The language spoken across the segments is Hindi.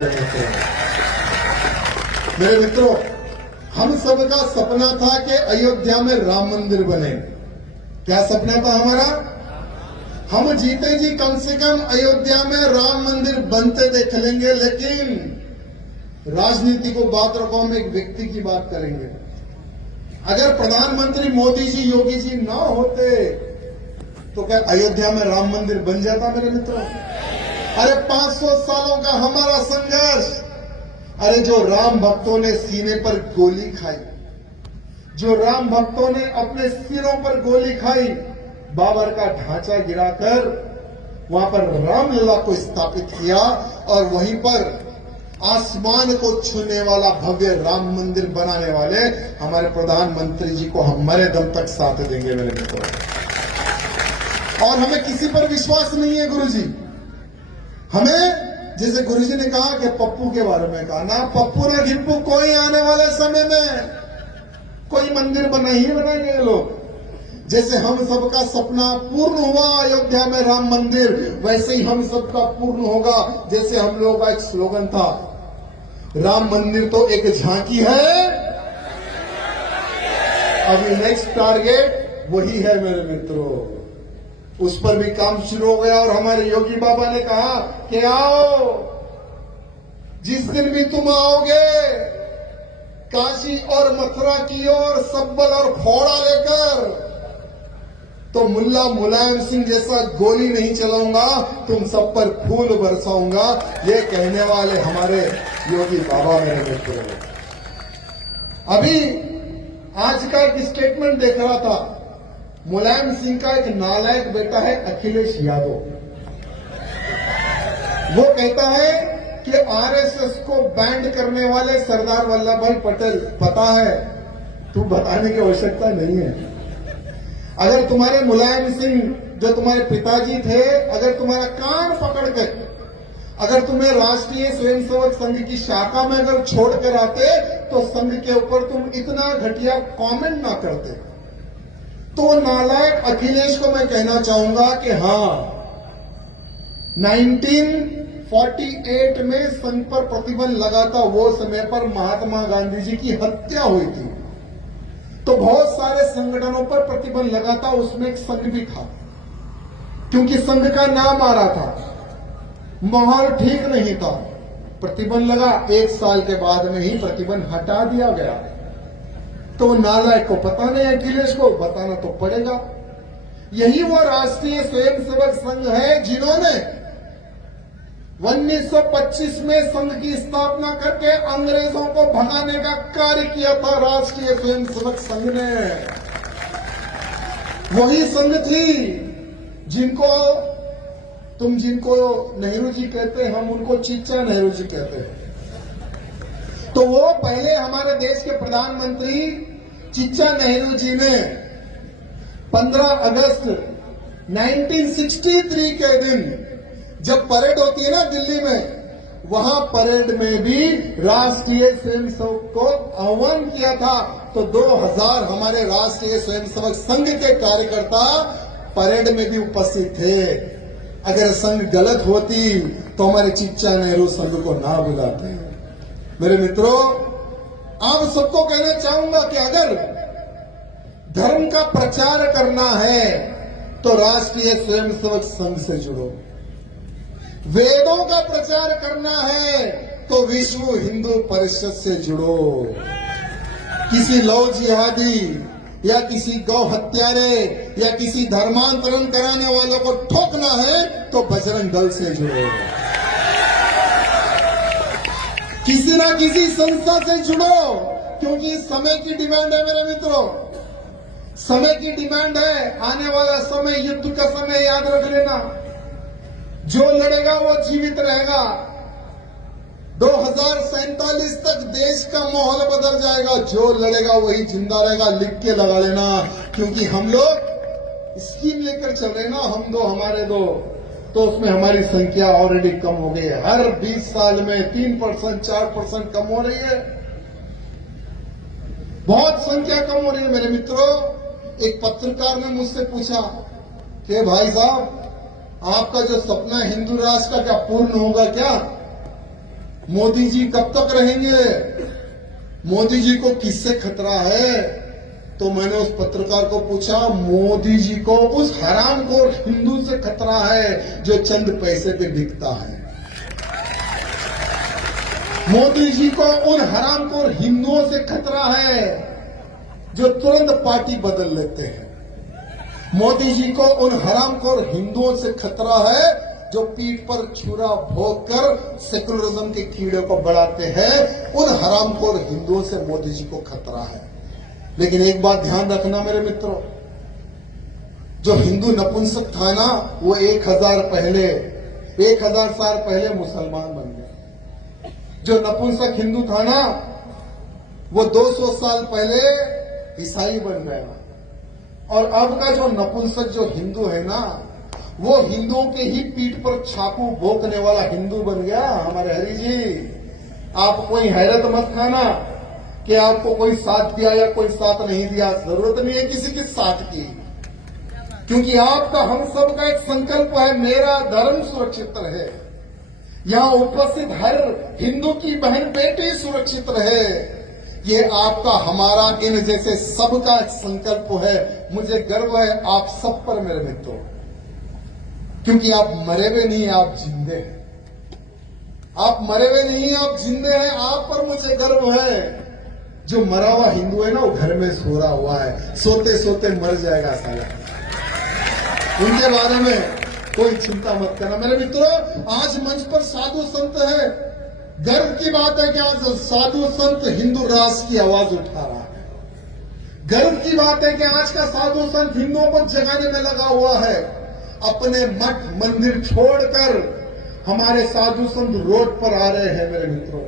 मेरे मित्रों, हम सबका सपना था कि अयोध्या में राम मंदिर बने। क्या सपना था हमारा? हम जीते जी कम से कम अयोध्या में राम मंदिर बनते देख लेंगे। लेकिन राजनीति को बात रखो, हम एक व्यक्ति की बात करेंगे। अगर प्रधानमंत्री मोदी जी, योगी जी ना होते तो क्या अयोध्या में राम मंदिर बन जाता? मेरे मित्रों, अरे 500 सालों का हमारा संघर्ष, अरे जो राम भक्तों ने सीने पर गोली खाई, जो राम भक्तों ने अपने सिरों पर गोली खाई, बाबर का ढांचा गिराकर वहां पर रामलला को स्थापित किया और वहीं पर आसमान को छूने वाला भव्य राम मंदिर बनाने वाले हमारे प्रधानमंत्री जी को हम मरे दम तक साथ देंगे मेरे मित्रों। और हमें किसी पर विश्वास नहीं है गुरुजी। हमें जैसे गुरुजी ने कहा कि पप्पू के बारे में कहा, ना पप्पू ना गिप्पू, कोई आने वाले समय में कोई मंदिर बना ही बनाएंगे ये लोग। जैसे हम सबका सपना पूर्ण हुआ अयोध्या में राम मंदिर, वैसे ही हम सबका पूर्ण होगा। जैसे हम लोग का एक स्लोगन था, राम मंदिर तो एक झांकी है, अभी नेक्स्ट टारगेट वही है मेरे मित्रों। उस पर भी काम शुरू हो गया और हमारे योगी बाबा ने कहा कि आओ, जिस दिन भी तुम आओगे काशी और मथुरा की ओर सब्बल और फोड़ा लेकर, तो मुल्ला मुलायम सिंह जैसा गोली नहीं चलाऊंगा, तुम सब पर फूल बरसाऊंगा। ये कहने वाले हमारे योगी बाबा मेरे मित्रों। अभी आज का एक स्टेटमेंट देख रहा था, मुलायम सिंह का एक नालायक बेटा है अखिलेश यादव। वो कहता है कि आरएसएस को बैंड करने वाले सरदार वल्लभ भाई पटेल, पता है, तू बताने की आवश्यकता नहीं है। अगर तुम्हारे मुलायम सिंह जो तुम्हारे पिताजी थे, अगर तुम्हारा कान पकड़ कर अगर तुम्हें राष्ट्रीय स्वयंसेवक संघ की शाखा में अगर छोड़कर आते तो संघ के ऊपर तुम इतना घटिया कमेंट ना करते। तो नालायक अखिलेश को मैं कहना चाहूंगा कि हाँ, 1948 में संघ पर प्रतिबंध लगा था, वो समय पर महात्मा गांधी जी की हत्या हुई थी, तो बहुत सारे संगठनों पर प्रतिबंध लगा था, उसमें एक संघ भी था। क्योंकि संघ का नाम आ रहा था, माहौल ठीक नहीं था, प्रतिबंध लगा, 1 साल के बाद में ही प्रतिबंध हटा दिया गया। तो नालायक को पता नहीं, अखिलेश को बताना तो पड़ेगा। यही वो राष्ट्रीय स्वयंसेवक संघ है जिन्होंने 1925 में संघ की स्थापना करके अंग्रेजों को भगाने का कार्य किया था। राष्ट्रीय स्वयंसेवक संघ ने, वही संघ थी जिनको नेहरू जी कहते हैं, हम उनको चीचा नेहरू जी कहते हैं। तो वो पहले हमारे देश के प्रधानमंत्री चीचा नेहरू जी ने 15 अगस्त 1963 के दिन जब परेड होती है ना दिल्ली में, वहां परेड में भी राष्ट्रीय स्वयंसेवक को आह्वान किया था। तो 2000 हमारे राष्ट्रीय स्वयंसेवक संघ के कार्यकर्ता परेड में भी उपस्थित थे। अगर संघ गलत होती तो हमारे चीचा नेहरू संघ को ना बुलाते। मेरे मित्रों, आप सबको कहना चाहूंगा कि अगर धर्म का प्रचार करना है तो राष्ट्रीय स्वयंसेवक संघ से जुड़ो। वेदों का प्रचार करना है तो विश्व हिंदू परिषद से जुड़ो। किसी लव जिहादी या किसी गौ हत्यारे या किसी धर्मांतरण कराने वालों को ठोकना है तो बजरंग दल से जुड़ो। किसी ना किसी संस्था से जुड़ो, क्योंकि समय की डिमांड है मेरे मित्रों, समय की डिमांड है। आने वाला समय युद्ध का समय, याद रख लेना। जो लड़ेगा वो जीवित रहेगा। 2047 तक देश का माहौल बदल जाएगा, जो लड़ेगा वही जिंदा रहेगा। लिख के लगा लेना, क्योंकि हम लोग स्कीम लेकर चल रहे ना, हम दो हमारे दो, तो उसमें हमारी संख्या ऑलरेडी कम हो गई है। हर 20 साल में 3% 4% कम हो रही है, बहुत संख्या कम हो रही है मेरे मित्रों। एक पत्रकार ने मुझसे पूछा कि भाई साहब, आपका जो सपना हिंदू राष्ट्र का क्या पूर्ण होगा क्या? मोदी जी कब तक रहेंगे? मोदी जी को किससे खतरा है? तो मैंने उस पत्रकार को पूछा, मोदी जी को उस हरामखोर हिंदू से खतरा है जो चंद पैसे पे बिकता है। मोदी जी को उन हरामखोर हिंदुओं से खतरा है जो तुरंत पार्टी बदल लेते हैं। मोदी जी को उन हरामखोर हिंदुओं से खतरा है जो पीठ पर छुरा भोग कर सेकुलरिज्म के कीड़े को बढ़ाते हैं। उन हरामखोर हिंदुओं से मोदी जी को खतरा है। लेकिन एक बात ध्यान रखना मेरे मित्रों, जो हिंदू नपुंसक था ना, वो 1000 साल पहले मुसलमान बन गए। जो नपुंसक हिंदू था ना, वो 200 साल पहले ईसाई बन गया। और अब का जो नपुंसक जो हिंदू है ना, वो हिंदुओं के ही पीठ पर चाकू भोंकने वाला हिंदू बन गया। हमारे हरि जी, आप कोई हैरत मत खाना कि आपको कोई साथ दिया या कोई साथ नहीं दिया। जरूरत नहीं है किसी के साथ की, क्योंकि आपका हम सब का एक संकल्प है, मेरा धर्म सुरक्षित रहे। यहां उपस्थित हर हिंदू की बहन बेटी सुरक्षित रहे। ये आपका, हमारा, इन जैसे सबका एक संकल्प है। मुझे गर्व है आप सब पर मेरे मित्रों, क्योंकि आप मरे हुए नहीं, आप जिंदे हैं। आप मरे हुए नहीं, आप जिंदे हैं। आप पर मुझे गर्व है। जो मरा हुआ हिंदू है ना, वो घर में सो रहा हुआ है, सोते सोते मर जाएगा साला। उनके बारे में कोई चिंता मत करना मेरे मित्रों। आज मंच पर साधु संत है, गर्व की बात है कि आज साधु संत हिंदू राष्ट्र की आवाज उठा रहा है। गर्व की बात है कि आज का साधु संत हिंदुओं को जगाने में लगा हुआ है। अपने मठ मंदिर छोड़कर हमारे साधु संत रोड पर आ रहे हैं मेरे मित्रों,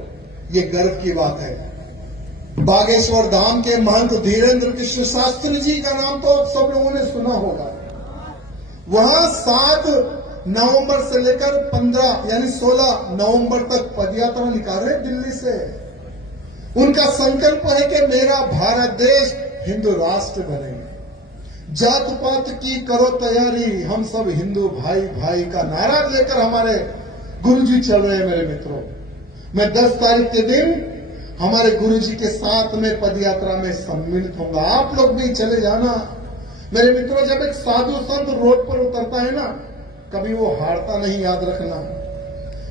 ये गर्व की बात है। बागेश्वर धाम के महंत धीरेन्द्र कृष्ण शास्त्री जी का नाम तो आप सब लोगों ने सुना होगा। वहां 7 नवंबर से लेकर 15 यानी 16 नवंबर तक पदयात्रा निकाल रहे दिल्ली से। उनका संकल्प है कि मेरा भारत देश हिंदू राष्ट्र बने। जात पात की करो तैयारी, हम सब हिंदू भाई भाई का नारा लेकर हमारे गुरुजी चल रहे हैं मेरे मित्रों। मैं 10 तारीख के दिन हमारे गुरुजी के साथ में पदयात्रा में सम्मिलित होगा। आप लोग भी चले जाना मेरे मित्रों। जब एक साधु संत रोड पर उतरता है ना, कभी वो हारता नहीं, याद रखना।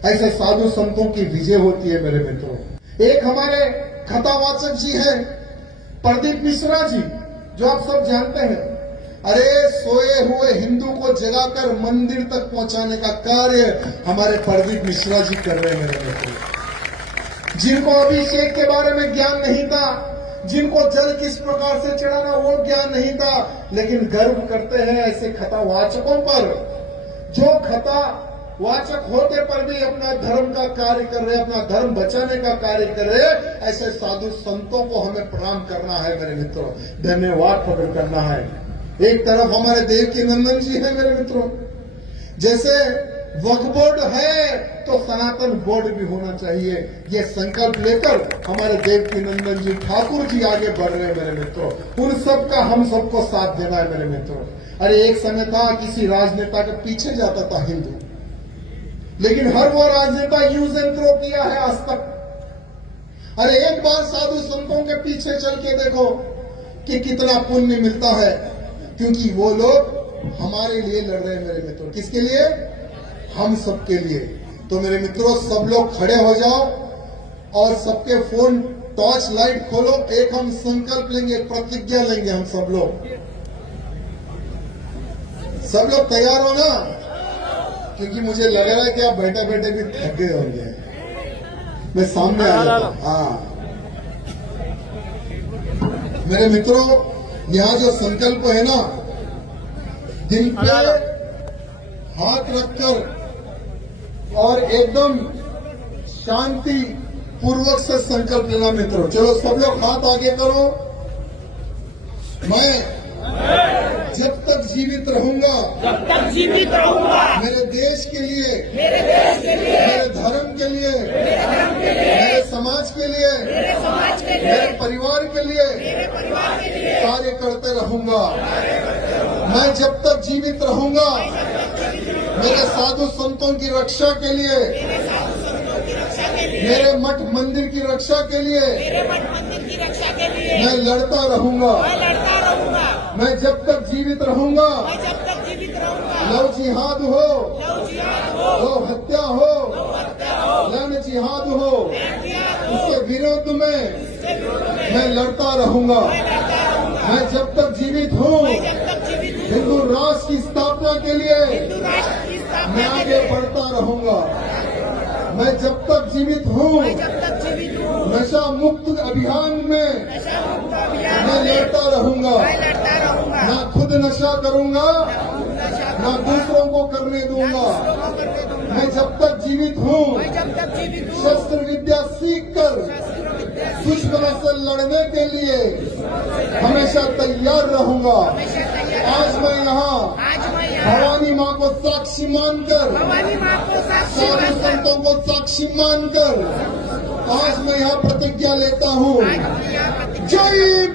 ऐसे साधु संतों की विजय होती है मेरे मित्रों। एक हमारे कथावाचक जी हैं प्रदीप मिश्रा जी, जो आप सब जानते हैं। अरे सोए हुए हिंदू को जगाकर मंदिर तक पहुंचाने का कार्य हमारे प्रदीप मिश्रा जी कर रहे हैं मेरे मित्रों। जिनको अभिषेक के बारे में ज्ञान नहीं था, जिनको जल किस प्रकार से चढ़ाना वो ज्ञान नहीं था, लेकिन गर्व करते हैं ऐसे कथावाचकों पर, जो कथावाचक होते पर भी अपना धर्म का कार्य कर रहे, अपना धर्म बचाने का कार्य कर रहे। ऐसे साधु संतों को हमें प्रणाम करना है मेरे मित्रों, धन्यवाद प्रकट करना है। एक तरफ हमारे देवकी नंदन जी है मेरे मित्रों। जैसे वक्फ बोर्ड है तो सनातन बोर्ड भी होना चाहिए। ये संकल्प लेकर हमारे देवकी नंदन जी ठाकुर जी आगे बढ़ रहे हैं मेरे मित्रों। उन सब का हम सबको साथ देना है मेरे मित्रों। अरे एक समय था किसी राजनेता के पीछे जाता था हिंदू, लेकिन हर वो राजनेता यूज एंड थ्रो किया है आज तक। अरे एक बार साधु संतों के पीछे चल के देखो कि कितना पुण्य मिलता है, क्योंकि वो लोग हमारे लिए लड़ रहे हैं मेरे मित्रों। किसके लिए? हम सबके लिए। तो मेरे मित्रों, सब लोग खड़े हो जाओ और सबके फोन टॉर्च लाइट खोलो। एक हम संकल्प लेंगे, प्रतिज्ञा लेंगे हम सब लोग। सब लोग तैयार हो ना? क्योंकि मुझे लग रहा है कि आप बैठे बैठे भी थक गए होंगे। मैं सामने आ जाता हूं। हाँ मेरे मित्रों, यहाँ जो संकल्प है ना, दिल पे हाथ रखकर और एकदम शांति पूर्वक से संकल्प लेना मित्रों। चलो सब लोग हाथ आगे करो। मैं जब तक जीवित रहूंगा मेरे देश के लिए, मेरे धर्म के लिए, मेरे समाज के लिए, मेरे परिवार के लिए कार्य करते रहूंगा। मैं जब तक जीवित रहूंगा मेरे साधु संतों की रक्षा के लिए मेरे मठ मंदिर की रक्षा के लिए मैं लड़ता रहूंगा। मैं जब तक जीवित रहूंगा, लव जिहाद हो, गौ हत्या हो, लन जिहाद हो, उसके विरोध में मैं लड़ता रहूंगा। मैं जब तक जीवित हूँ, हिंदू राष्ट्र की स्थापना के लिए मैं आगे बढ़ता रहूंगा। मैं जब तक जीवित हूँ, नशा मुक्त अभियान में मैं लड़ता रहूंगा। ना खुद नशा करूंगा, ना दूसरों को करने दूंगा। मैं जब तक जीवित हूँ, शस्त्र विद्या सीखकर दुश्मनों से लड़ने के लिए हमेशा तैयार रहूंगा। आज मैं यहाँ भवानी माँ को साक्षी मानकर, साधु संतों को साक्षी मानकर आज मैं यहाँ प्रतिज्ञा लेता हूँ। जय